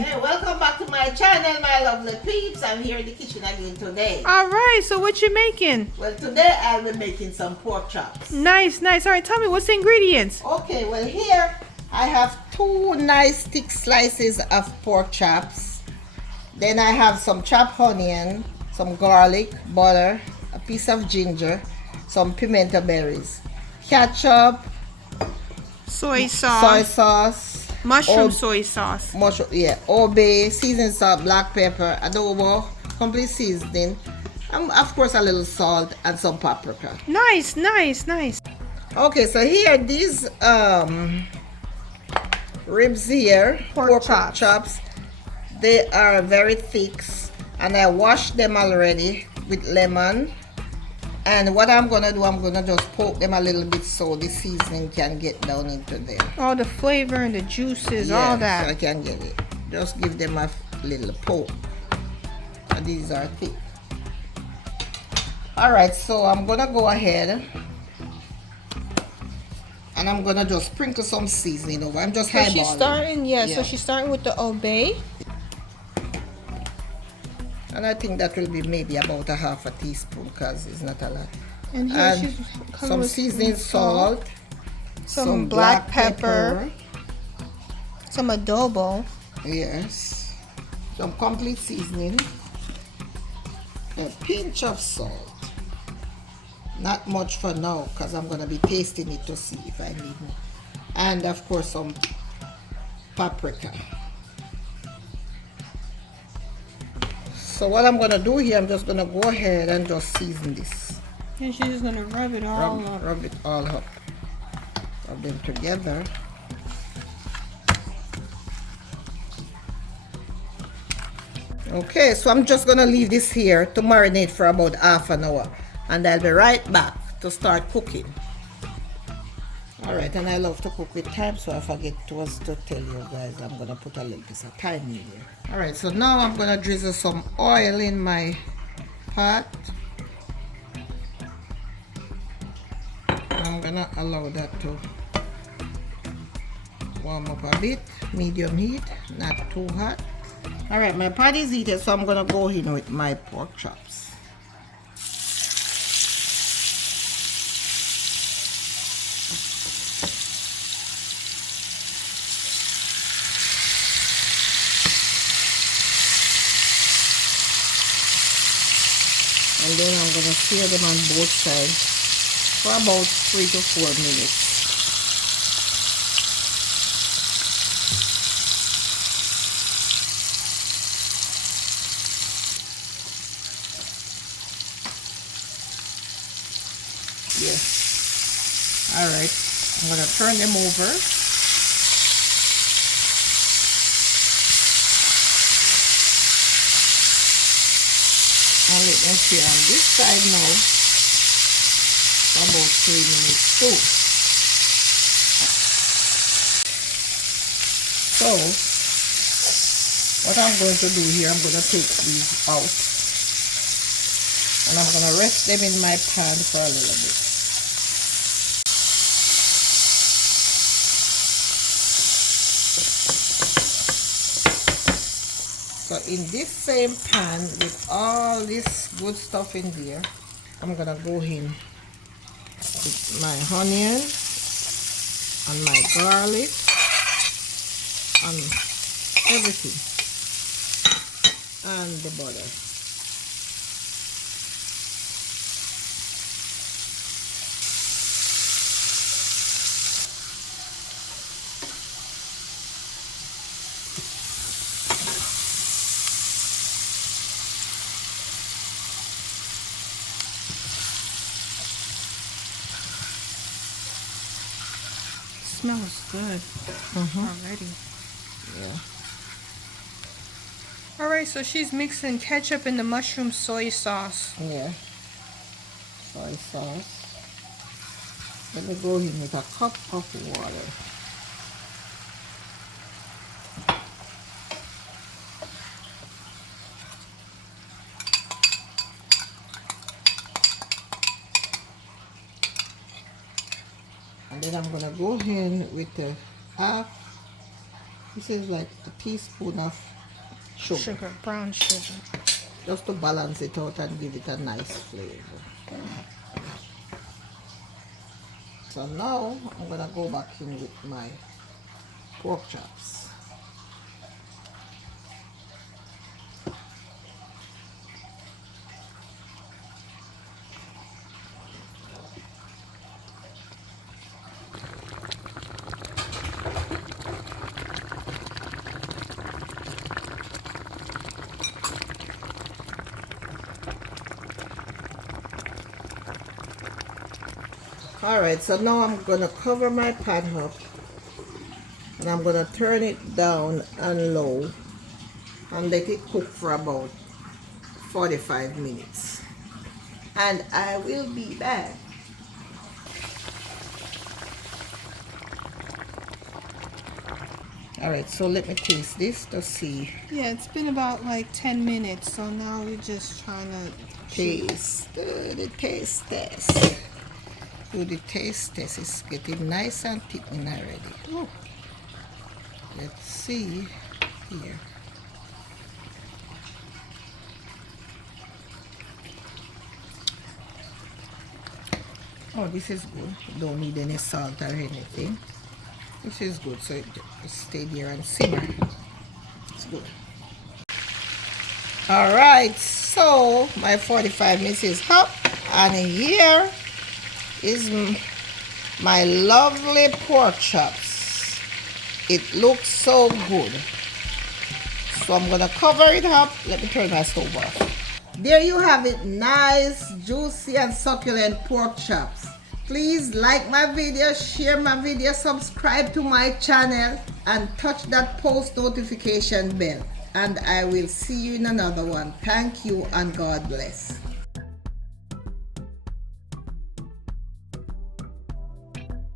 Hey, welcome back to my channel, my lovely peeps. I'm here in the kitchen again today. All right, so what you making? Well, today I'll be making some pork chops. Nice, nice. All right, tell me, what's the ingredients? Okay, well here I have 2 nice thick slices of pork chops. Then I have some chopped onion, some garlic, butter, a piece of ginger, some pimento berries, ketchup, Soy sauce. soy sauce, Mushroom soy sauce. mushroom, yeah, obey, seasoning salt, black pepper, adobo, complete seasoning, and of course a little salt and some paprika. Nice, nice, nice. Okay, so here these ribs here, Pork chops, they are very thick, and I washed them already with lemon. And what I'm gonna do, I'm gonna just poke them a little bit so the seasoning can get down into them. All the flavor and the juices, all So that. I can get it. Just give them a little poke. And these are thick. Alright, so I'm gonna go ahead and I'm gonna just sprinkle some seasoning over. I'm just So highballing. she's starting, so she's starting with the obey. And I think that will be maybe about a half a teaspoon because it's not a lot. And here And she's coming some with seasoning salt, some black pepper, some adobo. yes, some complete seasoning, a pinch of salt. Not much for now because I'm going to be tasting it to see if I need more. And of course some paprika. So what I'm going to do here, I'm just going to go ahead and just season this. And she's just gonna rub it all up. Rub it all up. Rub them together. Okay, so I'm just gonna leave this here to marinate for about half an hour, and I'll be right back to start cooking. Alright, and I love to cook with thyme, so I forget to tell you guys I'm gonna put a little piece of thyme in here. Alright, so now I'm gonna drizzle some oil in my pot. I'm gonna allow that to warm up a bit, medium heat, not too hot. Alright, my pot is heated, so I'm gonna go in with my pork chops. And then I'm gonna sear them on both sides for about 3 to 4 minutes. Yeah. Alright, I'm gonna turn them over. And let them sear on this side now for about 3 minutes too. So, what I'm going to do here, I'm going to take these out. And I'm going to rest them in my pan for a little bit. So in this same pan with all this good stuff in there, I'm going to go in with my onion and my garlic and everything and the butter. Smells good already. Yeah. All right, so she's mixing ketchup and the mushroom soy sauce. Yeah. Soy sauce. Let me go in with a cup of water. And then I'm gonna go in with a half This is like a teaspoon of sugar. Brown sugar. Just to balance it out and give it a nice flavor. So now I'm gonna go back in with my pork chops. Alright, so now I'm gonna cover my pan up and I'm gonna turn it down and low and let it cook for about 45 minutes. And I will be back. Alright, so let me taste this to see. Yeah, it's been about like 10 minutes, so now we're just trying to Taste. Do the taste test. Do the taste test. It's getting nice and thickening already. Oh. Let's see here. Oh, this is good. Don't need any salt or anything. This is good, so it stay there and simmer. It's good. Alright, so my 45 minutes is up, and here is my lovely pork chops. It looks so good. So I'm gonna cover it up. Let me turn my stove off. There you have it, nice, juicy and succulent pork chops. Please like my video, share my video, subscribe to my channel, and touch that post notification bell. And I will see you in another one. Thank you and God bless.